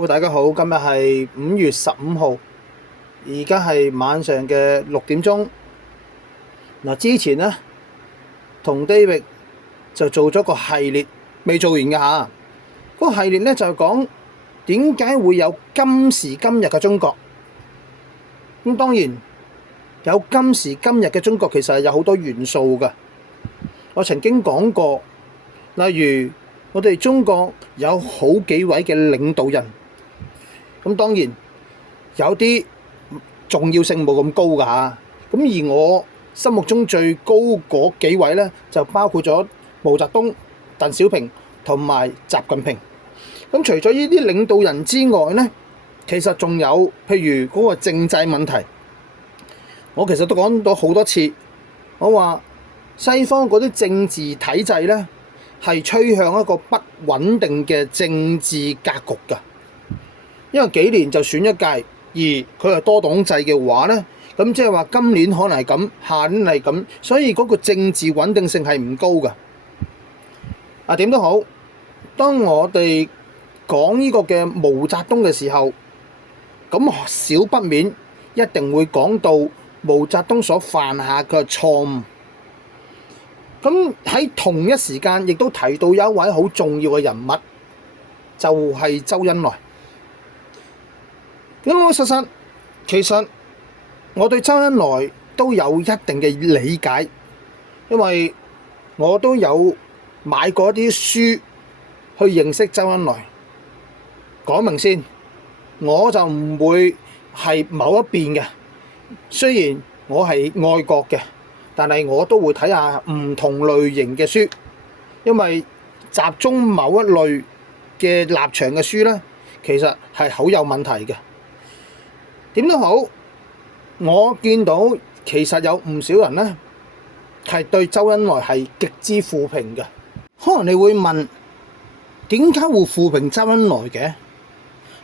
好，大家好，今日係5月15號，而家係晚上嘅6點鐘。之前呢，同 David 就做咗個系列，未做完嘅嚇。嗰個系列呢，就係講點解會有今時今日嘅中國。咁當然有今時今日嘅中國，其實係有好多元素㗎。我曾經講過，例如我哋中國有好幾位嘅領導人。咁當然有啲重要性冇咁高㗎嚇，咁而我心目中最高嗰幾位呢，就包括咗毛澤東、鄧小平同埋習近平。咁除咗呢啲領導人之外呢，其實仲有譬如嗰個政制問題，我其實都講咗好多次，我話西方嗰啲政治體制呢，係趨向一個不穩定嘅政治格局㗎。因為幾年就選一屆，而佢係多黨制嘅話呢，咁即係話今年可能係咁，下年係咁，所以嗰個政治穩定性係唔高㗎。點都好，當我哋講呢個嘅毛澤東嘅時候，咁少不免一定會講到毛澤東所犯下嘅錯誤。咁喺同一時間，亦都提到有一位好重要嘅人物，就係周恩來。老老實實，其實我對周恩來都有一定嘅理解，因為我都有買過一啲書去認識周恩來。講明先，我就唔會係某一邊嘅，雖然我係愛國嘅，但係我都會睇下唔同類型嘅書，因為集中某一類嘅立場嘅書呢，其實係好有問題嘅。點都好，我見到其實有唔少人呢係對周恩來係極之負評嘅。可能你會問，點解會負評周恩來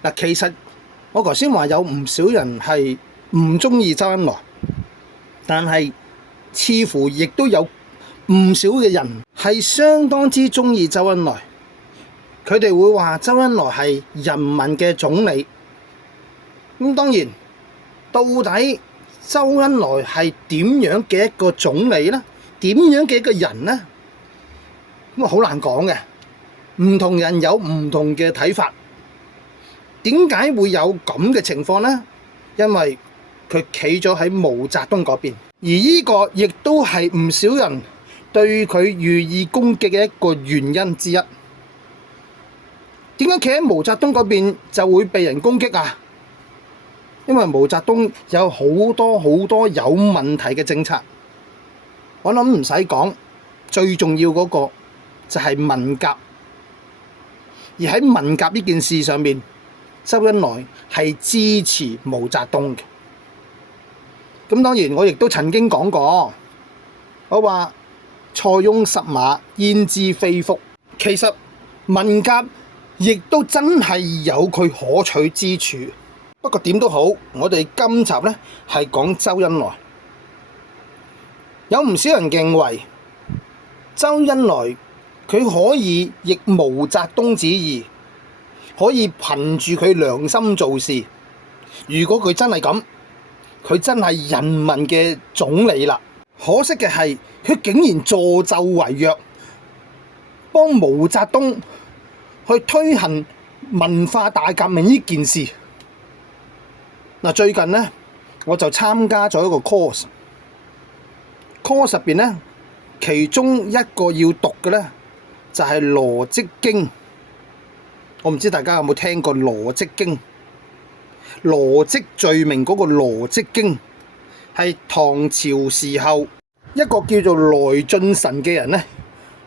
嘅？其實我頭先話有唔少人係唔中意周恩來，但係似乎亦都有唔少嘅人係相當之中意周恩來。佢哋會話周恩來係人民嘅總理。咁當然，到底周恩來係點樣嘅一個總理呢？點樣嘅一個人呢？咁好難講嘅，唔同人有唔同嘅睇法。點解會有咁嘅情況呢？因為佢企咗喺毛澤東嗰邊，而呢個亦都係唔少人對佢予以攻擊嘅一個原因之一。點解企喺毛澤東嗰邊就會被人攻擊啊？因為毛澤東有好多有問題嘅政策，我諗唔使講，最重要嗰個就係文革。而喺文革呢件事上面，周恩來係支持毛澤東嘅。咁當然我亦都曾經講過，我話塞翁失馬焉知非福。其實文革亦都真係有佢可取之處。不過點都好，我哋今集呢係講周恩來。有唔少人認為周恩來佢可以逆毛澤東旨意，可以憑住佢良心做事。如果佢真係咁，佢真係人民嘅總理啦。可惜嘅係，佢竟然助紂為虐，幫毛澤東去推行文化大革命呢件事。最近呢，我就參加咗一個 course 入邊呢，其中一個要讀嘅呢，就係《羅織經》。我唔知大家有冇聽過《羅織經》？羅織罪名嗰個《羅織經》係唐朝時候一個叫做來俊臣嘅人呢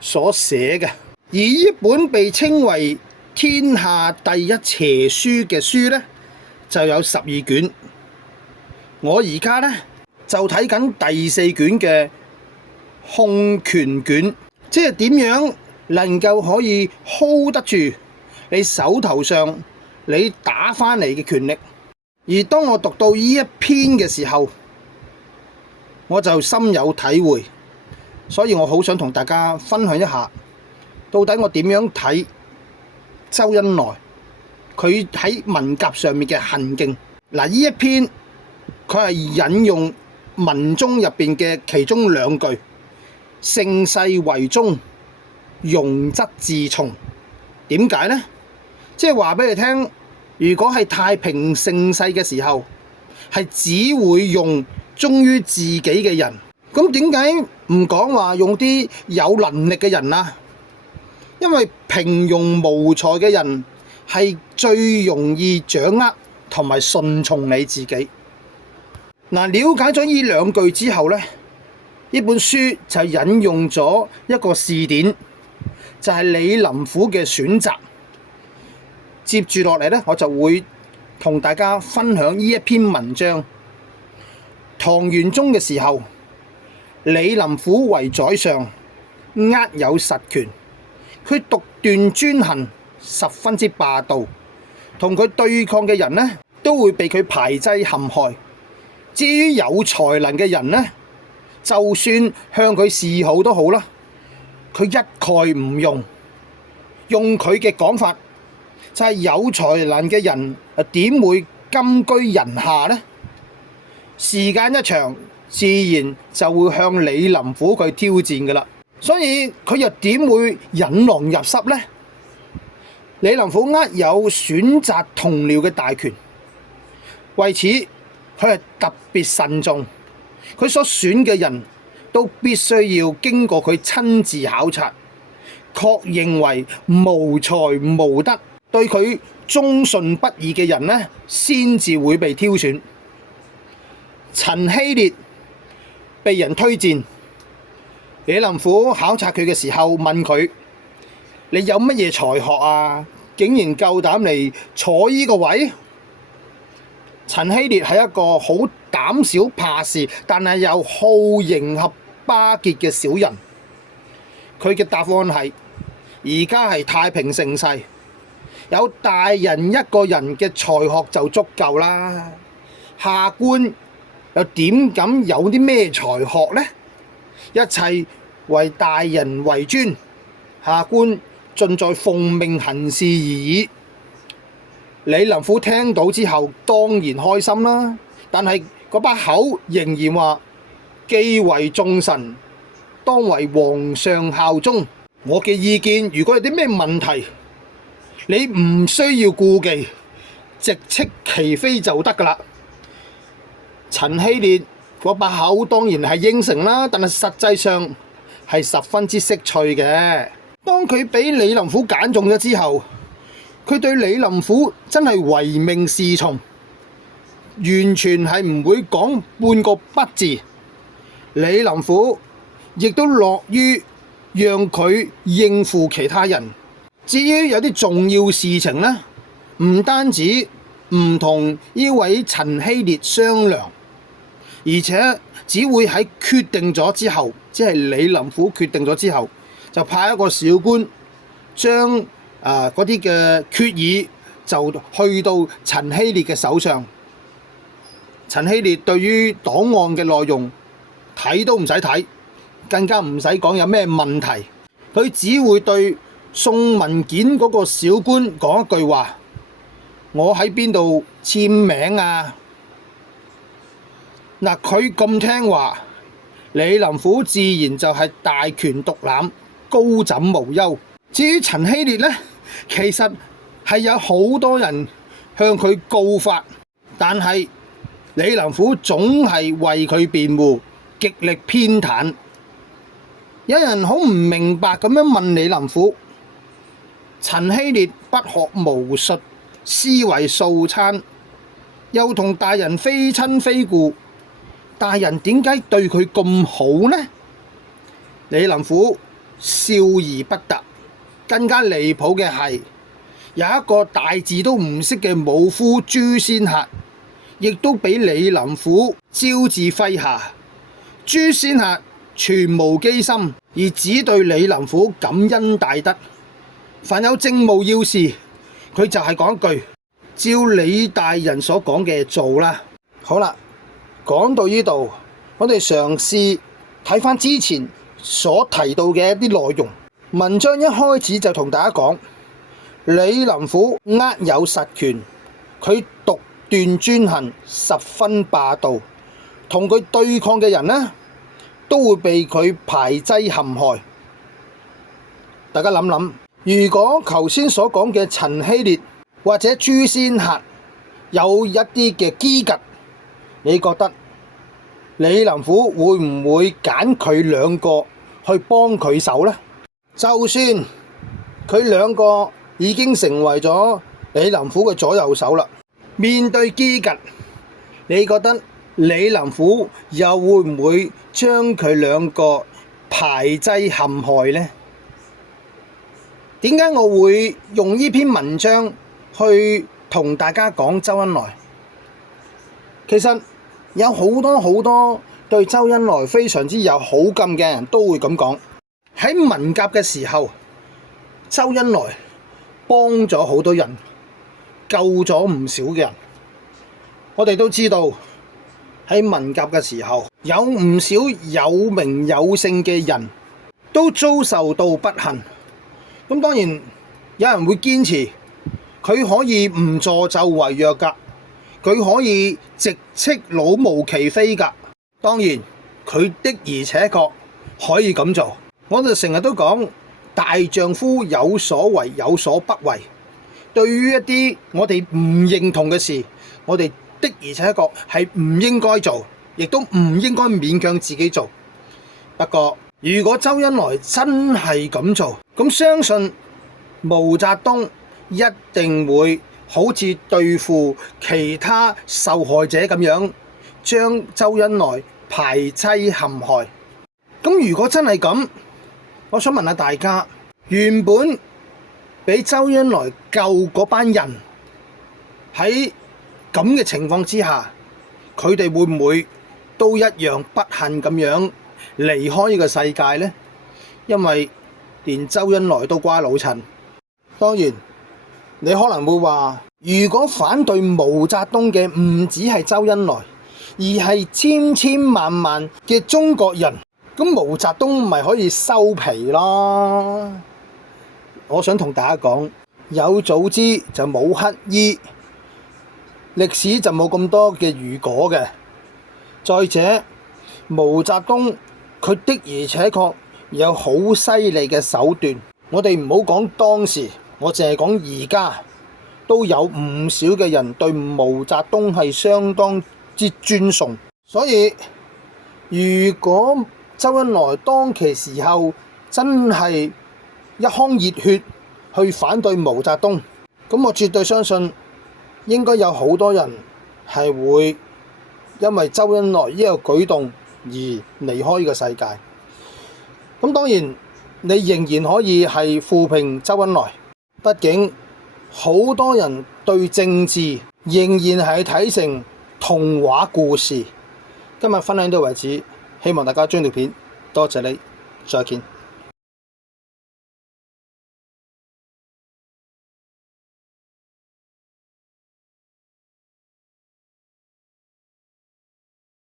所寫嘅，而呢本被稱為天下第一邪書嘅書呢，就有12卷。我而家呢，就睇緊第4卷嘅控權卷，即係點樣能夠可以 hold 得住你手頭上你打返嚟嘅權力。而當我讀到呢一篇嘅時候，我就深有體會，所以我好想同大家分享一下，到底我點樣睇周恩來佢喺文革上面嘅行徑。嗱，呢一篇佢係引用文中入邊嘅其中兩句：盛世為宗，庸則自從。點解呢？即係話俾你聽，如果係太平盛世嘅時候，係只會用忠於自己嘅人。咁點解唔講話用啲有能力嘅人啊？因為平庸無才嘅人係最容易掌握同埋順從你自己。嗱，了解咗呢兩句之後呢，呢本書就引用咗一個視點，就係李林甫嘅選擇。接住落嚟呢，我就會同大家分享呢一篇文章。唐玄宗嘅時候，李林甫為宰相，握有實權，佢獨斷專行，十分之霸道。同佢對抗嘅人呢，都會被佢排擠陷害。至於有才能嘅人呢，就算向佢示好都好啦，佢一概唔用。用佢嘅講法，就係有才能嘅人點會甘居人下呢？時間一長，自然就會向李林甫佢挑戰㗎喇。所以佢又點會引狼入室呢？李林甫握有選擇同僚嘅大權，為此佢係特別慎重。佢所選嘅人都必須要經過佢親自考察，確認為無才無德，對佢忠信不二嘅人呢，先至會被挑選。陳希烈被人推薦，李林甫考察佢嘅時候問佢：你有乜嘢才學啊？竟然夠膽嚟坐呢個位？陳希烈係一個好膽小怕事，但係又好迎合巴結嘅小人。佢嘅答案係：而家係太平盛世，有大人一個人嘅才學就足夠啦。下官又點敢有啲咩才學呢？一切為大人為尊，下官盡在奉命行事而已。李林甫聽到之後當然開心啦，但係嗰把口仍然話：既為眾臣，當為皇上效忠。我嘅意見如果有啲咩問題，你唔需要顧忌，直斥其非就得㗎啦。陳希烈嗰把口當然係應承啦，但係實際上係十分之識趣嘅。當佢俾李林甫揀中咗之後，佢對李林甫真係唯命是從，完全係唔會講半個不字。李林甫亦都樂於讓佢應付其他人。至於有啲重要事情呢，唔單止唔同呢位陳希烈商量，而且只會喺決定咗之後，即係李林甫決定咗之後，就派一個小官將嗰啲嘅決議就去到陳希烈嘅手上。陳希烈對於檔案嘅內容睇都唔使睇，更加唔使講有咩問題，佢只會對送文件嗰個小官講一句話：我喺邊度簽名啊？嗱，佢咁聽話，李林甫自然就係大權獨攬，高枕無憂。至於陳希烈呢，其實係有好多人向佢告發，但係李林甫總係為佢辯護，極力偏袒。有人好唔明白咁樣問李林甫：陳希烈不學無術，私為素餐，又同大人非親非故，大人點解對佢咁好呢？李林甫笑而不答。更加離譜嘅係，有一個大字都唔識嘅武夫朱仙客，亦都俾李林甫招至麾下。朱仙客全無機心，而只對李林甫感恩大德。凡有政務要事，佢就係講一句：照李大人所講嘅做啦。好啦，講到呢度，我哋嘗試睇返之前所提到嘅一啲內容。文章一開始就同大家講，李林甫握有實權，佢獨斷專行，十分霸道，同佢對抗嘅人呢，都會被佢排擠陷害。大家諗諗，如果頭先所講嘅陳希烈或者朱仙客有一啲嘅機格，你覺得李林甫會唔會揀佢兩個去幫佢手呢？就算佢兩個已經成為咗李林甫嘅左右手啦，面對機格，你覺得李林甫又會唔會將佢兩個排擠陷害呢？點解我會用呢篇文章去同大家講周恩來？其實有好多對周恩來非常之有好感嘅人都會咁講。喺文革嘅時候，周恩來幫咗好多人，救咗唔少嘅人。我哋都知道喺文革嘅時候，有唔少有名有姓嘅人都遭受到不幸。咁當然有人會堅持佢可以唔助紂為虐㗎，佢可以直斥老無其非㗎。當然佢的而且確可以咁做。我哋成日都講大丈夫有所為有所不為。對於一啲我哋唔認同嘅事，我哋的而且確係唔應該做，亦都唔應該勉強自己做。不過如果周恩來真係咁做，咁相信毛澤東一定會好似對付其他受害者咁樣，將周恩來排擠陷害。咁如果真係咁，我想問下大家，原本俾周恩來救嗰班人喺咁嘅情況之下，佢哋會唔會都一樣不幸咁樣離開呢個世界呢？因為連周恩來都瓜老襯。當然你可能會話，如果反對毛澤東嘅唔止係周恩來，而係千千萬萬嘅中國人，咁毛澤東咪可以收皮咯。我想同大家講，有早知就冇乞兒，歷史就冇咁多嘅如果嘅。再者，毛澤東佢的而且確有好犀利嘅手段。我哋唔好講當時，我淨係講而家，都有唔少嘅人對毛澤東係相當之尊崇。所以如果周恩來當其時候真係一腔熱血去反對毛澤東，咁我絕對相信應該有好多人係會因為周恩來呢個舉動而離開呢個世界。咁當然你仍然可以係負評周恩來，畢竟好多人對政治仍然係睇成童話故事。今日分享到為止，希望大家鍾意條片，多謝你，再見。